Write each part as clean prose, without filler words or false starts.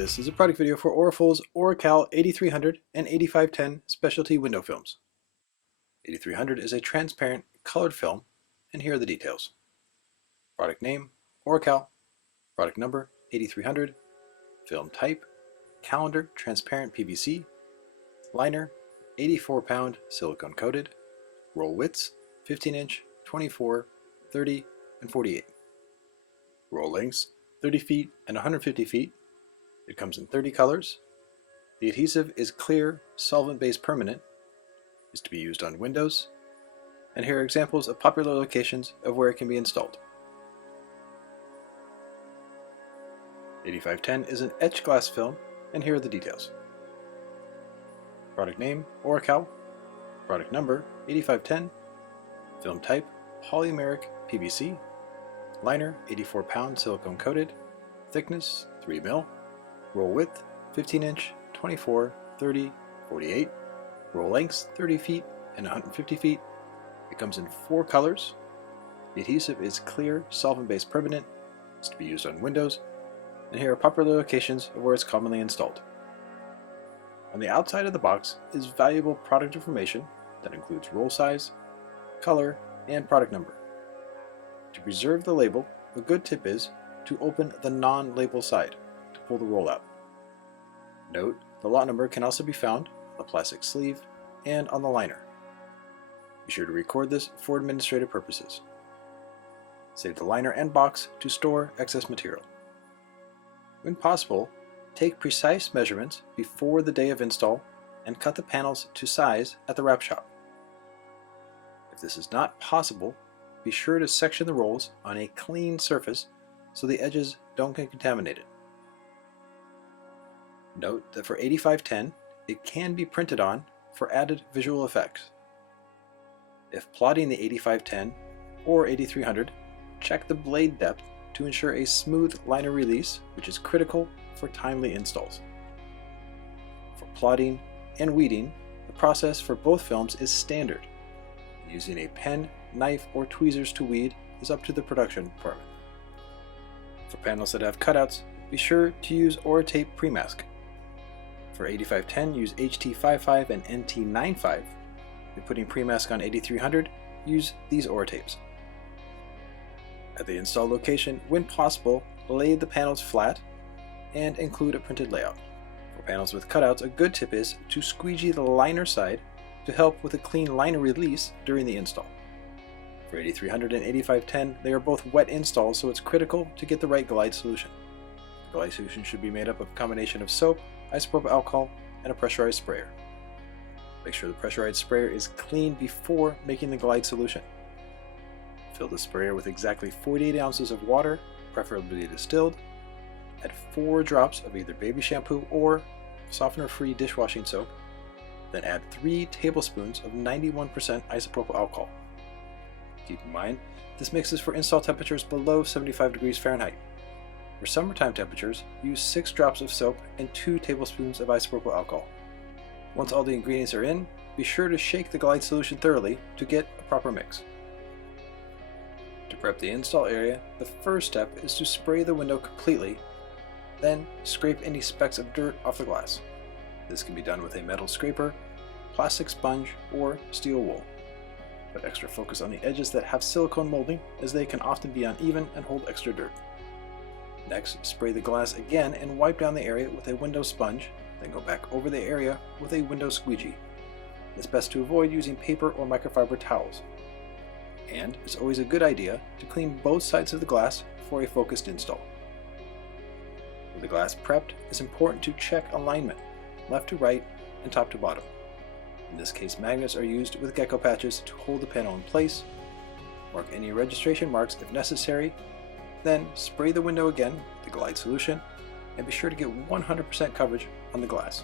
This is a product video for ORAFOL's Oracal 8300 and 8510 specialty window films. 8300 is a transparent colored film, and here are the details. Product name, Oracal. Product number, 8300. Film type, calendar transparent PVC. Liner, 84-pound silicone coated. Roll widths, 15-inch, 24, 30, and 48. Roll lengths, 30 feet and 150 feet. It comes in 30 colors. The adhesive is clear, solvent-based permanent, is to be used on windows, and here are examples of popular locations of where it can be installed. 8510 is an etched glass film, and here are the details. Product name, Oracal. Product number, 8510. Film type, polymeric PVC. Liner, 84-pound silicone coated. Thickness, 3 mil. Roll width, 15-inch, 24, 30, 48. Roll lengths, 30 feet and 150 feet. It comes in 4 colors. The adhesive is clear, solvent-based permanent. It's to be used on windows. And here are popular locations of where it's commonly installed. On the outside of the box is valuable product information that includes roll size, color, and product number. To preserve the label, a good tip is to open the non-label side to pull the roll out. Note, the lot number can also be found on the plastic sleeve and on the liner. Be sure to record this for administrative purposes. Save the liner and box to store excess material. When possible, take precise measurements before the day of install and cut the panels to size at the wrap shop. If this is not possible, be sure to section the rolls on a clean surface so the edges don't get contaminated. Note that for 8510, it can be printed on for added visual effects. If plotting the 8510 or 8300, check the blade depth to ensure a smooth liner release, which is critical for timely installs. For plotting and weeding, the process for both films is standard. Using a pen, knife, or tweezers to weed is up to the production department. For panels that have cutouts, be sure to use Oracal Premask. For 8510, use HT55 and NT95. If putting Premask on 8300, use these Oratapes. At the install location, when possible, lay the panels flat and include a printed layout. For panels with cutouts, a good tip is to squeegee the liner side to help with a clean liner release during the install. For 8300 and 8510, they are both wet installs, so it's critical to get the right glide solution. The glide solution should be made up of a combination of soap, isopropyl alcohol, and a pressurized sprayer. Make sure the pressurized sprayer is clean before making the glide solution. Fill the sprayer with exactly 48 ounces of water, preferably distilled. Add 4 drops of either baby shampoo or softener-free dishwashing soap. Then add 3 tablespoons of 91% isopropyl alcohol. Keep in mind, this mix is for install temperatures below 75 degrees Fahrenheit. For summertime temperatures, use 6 drops of soap and 2 tablespoons of isopropyl alcohol. Once all the ingredients are in, be sure to shake the glide solution thoroughly to get a proper mix. To prep the install area, the first step is to spray the window completely, then scrape any specks of dirt off the glass. This can be done with a metal scraper, plastic sponge, or steel wool. Put extra focus on the edges that have silicone molding, as they can often be uneven and hold extra dirt. Next, spray the glass again and wipe down the area with a window sponge, then go back over the area with a window squeegee. It's best to avoid using paper or microfiber towels. And it's always a good idea to clean both sides of the glass for a focused install. With the glass prepped, it's important to check alignment, left to right and top to bottom. In this case, magnets are used with Gecko patches to hold the panel in place. Mark any registration marks if necessary. Then spray the window again with the glide solution and be sure to get 100% coverage on the glass.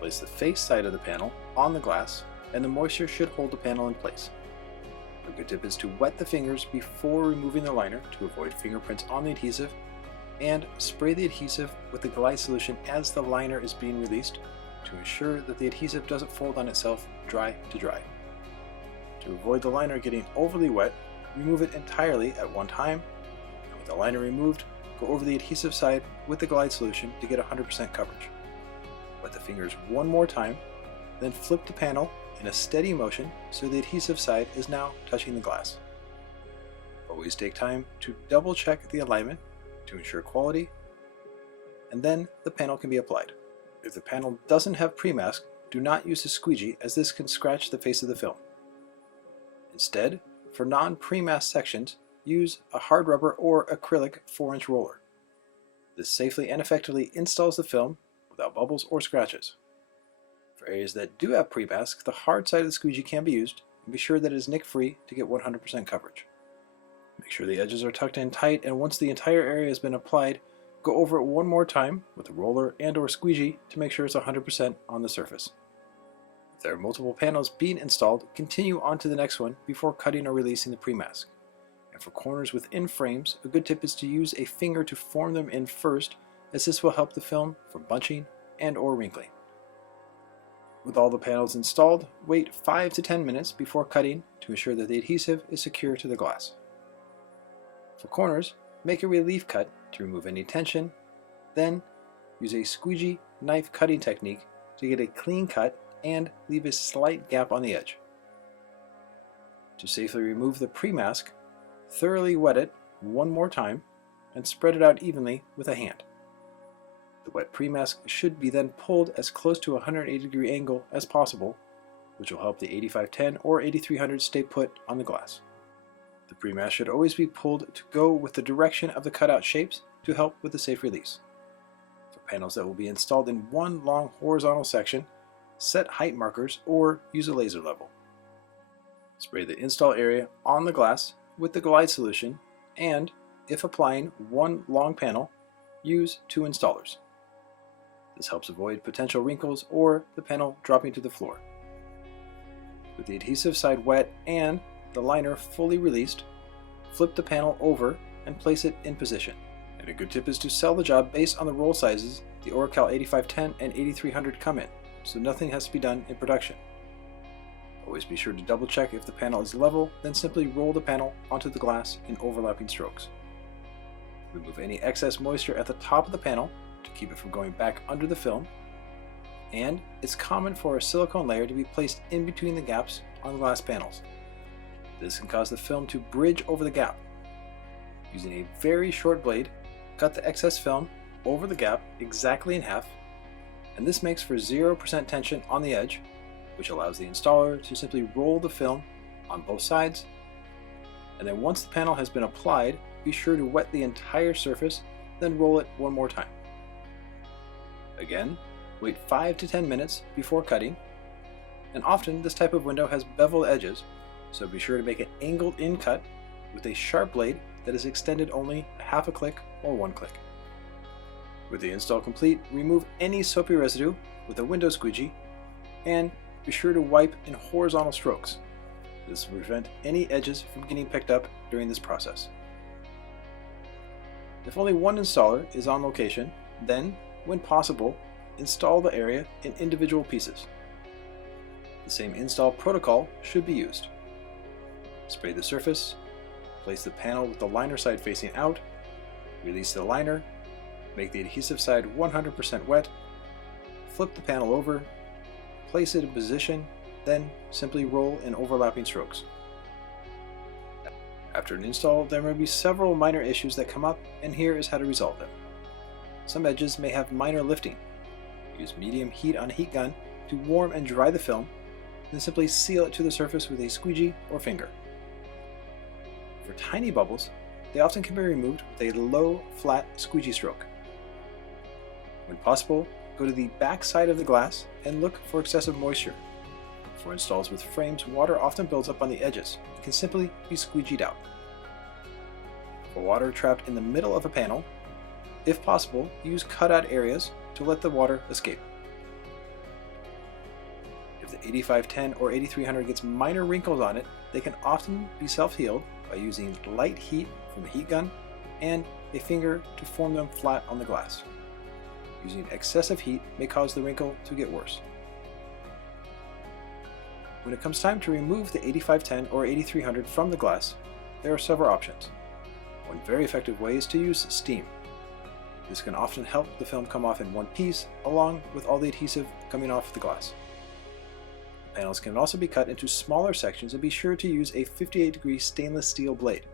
Place the face side of the panel on the glass and the moisture should hold the panel in place. A good tip is to wet the fingers before removing the liner to avoid fingerprints on the adhesive, and spray the adhesive with the glide solution as the liner is being released to ensure that the adhesive doesn't fold on itself dry to dry. To avoid the liner getting overly wet, remove it entirely at one time. With the liner removed, go over the adhesive side with the Glide solution to get 100% coverage. Wet the fingers one more time, then flip the panel in a steady motion so the adhesive side is now touching the glass. Always take time to double check the alignment to ensure quality, and then the panel can be applied. If the panel doesn't have premask, do not use a squeegee, as this can scratch the face of the film. Instead, for non-premask sections, use a hard rubber or acrylic 4-inch roller. This safely and effectively installs the film without bubbles or scratches. For areas that do have premask, the hard side of the squeegee can be used, and be sure that it is nick-free to get 100% coverage. Make sure the edges are tucked in tight, and once the entire area has been applied, go over it one more time with a roller and or squeegee to make sure it's 100% on the surface. If there are multiple panels being installed, continue on to the next one before cutting or releasing the premask. And for corners within frames, a good tip is to use a finger to form them in first, as this will help the film from bunching and or wrinkling. With all the panels installed, wait 5 to 10 minutes before cutting to ensure that the adhesive is secure to the glass. For corners, make a relief cut to remove any tension, then use a squeegee knife cutting technique to get a clean cut and leave a slight gap on the edge. To safely remove the premask, thoroughly wet it one more time and spread it out evenly with a hand. The wet premask should be then pulled as close to a 180-degree angle as possible, which will help the 8510 or 8300 stay put on the glass. The premask should always be pulled to go with the direction of the cutout shapes to help with the safe release. For panels that will be installed in one long horizontal section, set height markers or use a laser level. Spray the install area on the glass with the Glide solution, and, if applying one long panel, use 2 installers. This helps avoid potential wrinkles or the panel dropping to the floor. With the adhesive side wet and the liner fully released, flip the panel over and place it in position. And a good tip is to sell the job based on the roll sizes the Oracal 8510 and 8300 come in, so nothing has to be done in production. Always be sure to double check if the panel is level, then simply roll the panel onto the glass in overlapping strokes. Remove any excess moisture at the top of the panel to keep it from going back under the film, and it's common for a silicone layer to be placed in between the gaps on the glass panels. This can cause the film to bridge over the gap. Using a very short blade, cut the excess film over the gap exactly in half, and this makes for 0% tension on the edge, which allows the installer to simply roll the film on both sides, and then once the panel has been applied, be sure to wet the entire surface, then roll it one more time. Again, wait 5 to 10 minutes before cutting, and often this type of window has beveled edges, so be sure to make an angled in cut with a sharp blade that is extended only a half a click or 1 click. With the install complete, remove any soapy residue with a window squeegee, and be sure to wipe in horizontal strokes. This will prevent any edges from getting picked up during this process. If only one installer is on location, then, when possible, install the area in individual pieces. The same install protocol should be used. Spray the surface, place the panel with the liner side facing out, release the liner, make the adhesive side 100% wet, flip the panel over, place it in position, then simply roll in overlapping strokes. After an install, there may be several minor issues that come up, and here is how to resolve them. Some edges may have minor lifting. Use medium heat on a heat gun to warm and dry the film, then simply seal it to the surface with a squeegee or finger. For tiny bubbles, they often can be removed with a low, flat squeegee stroke. When possible, go to the back side of the glass and look for excessive moisture. For installs with frames, water often builds up on the edges and can simply be squeegeed out. For water trapped in the middle of a panel, if possible, use cutout areas to let the water escape. If the 8510 or 8300 gets minor wrinkles on it, they can often be self-healed by using light heat from the heat gun and a finger to form them flat on the glass. Using excessive heat may cause the wrinkle to get worse. When it comes time to remove the 8510 or 8300 from the glass, there are several options. One very effective way is to use steam. This can often help the film come off in one piece, along with all the adhesive coming off the glass. The panels can also be cut into smaller sections, and be sure to use a 58-degree stainless steel blade.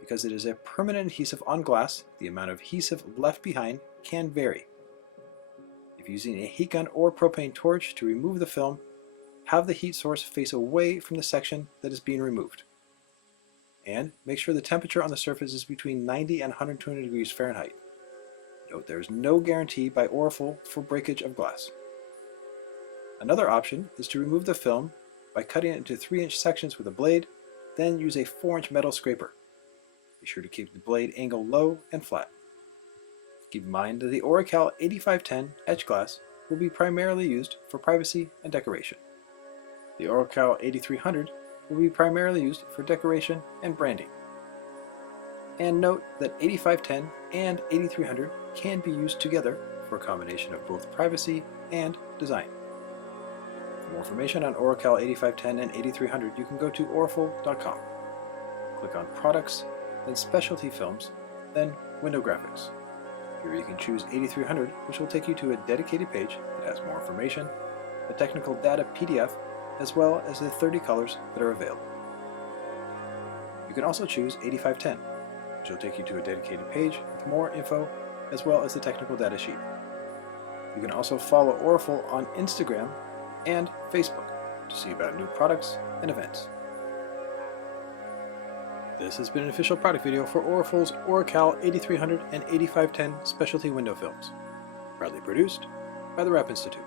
Because it is a permanent adhesive on glass, the amount of adhesive left behind can vary. If using a heat gun or propane torch to remove the film, have the heat source face away from the section that is being removed. And make sure the temperature on the surface is between 90 and 120 degrees Fahrenheit. Note there is no guarantee by ORAFOL for breakage of glass. Another option is to remove the film by cutting it into 3-inch sections with a blade, then use a 4-inch metal scraper. Be sure to keep the blade angle low and flat. Keep in mind that the Oracal 8510 etched glass will be primarily used for privacy and decoration. The Oracal 8300 will be primarily used for decoration and branding. And note that 8510 and 8300 can be used together for a combination of both privacy and design. For more information on Oracal 8510 and 8300, you can go to orafol.com. Click on Products, then Specialty Films, then Window Graphics. Here you can choose 8300, which will take you to a dedicated page that has more information, a technical data PDF, as well as the 30 colors that are available. You can also choose 8510, which will take you to a dedicated page with more info, as well as the technical data sheet. You can also follow ORAFOL on Instagram and Facebook to see about new products and events. This has been an official product video for ORAFOL's Oracal 8300 and 8510 specialty window films, proudly produced by the Rep Institute.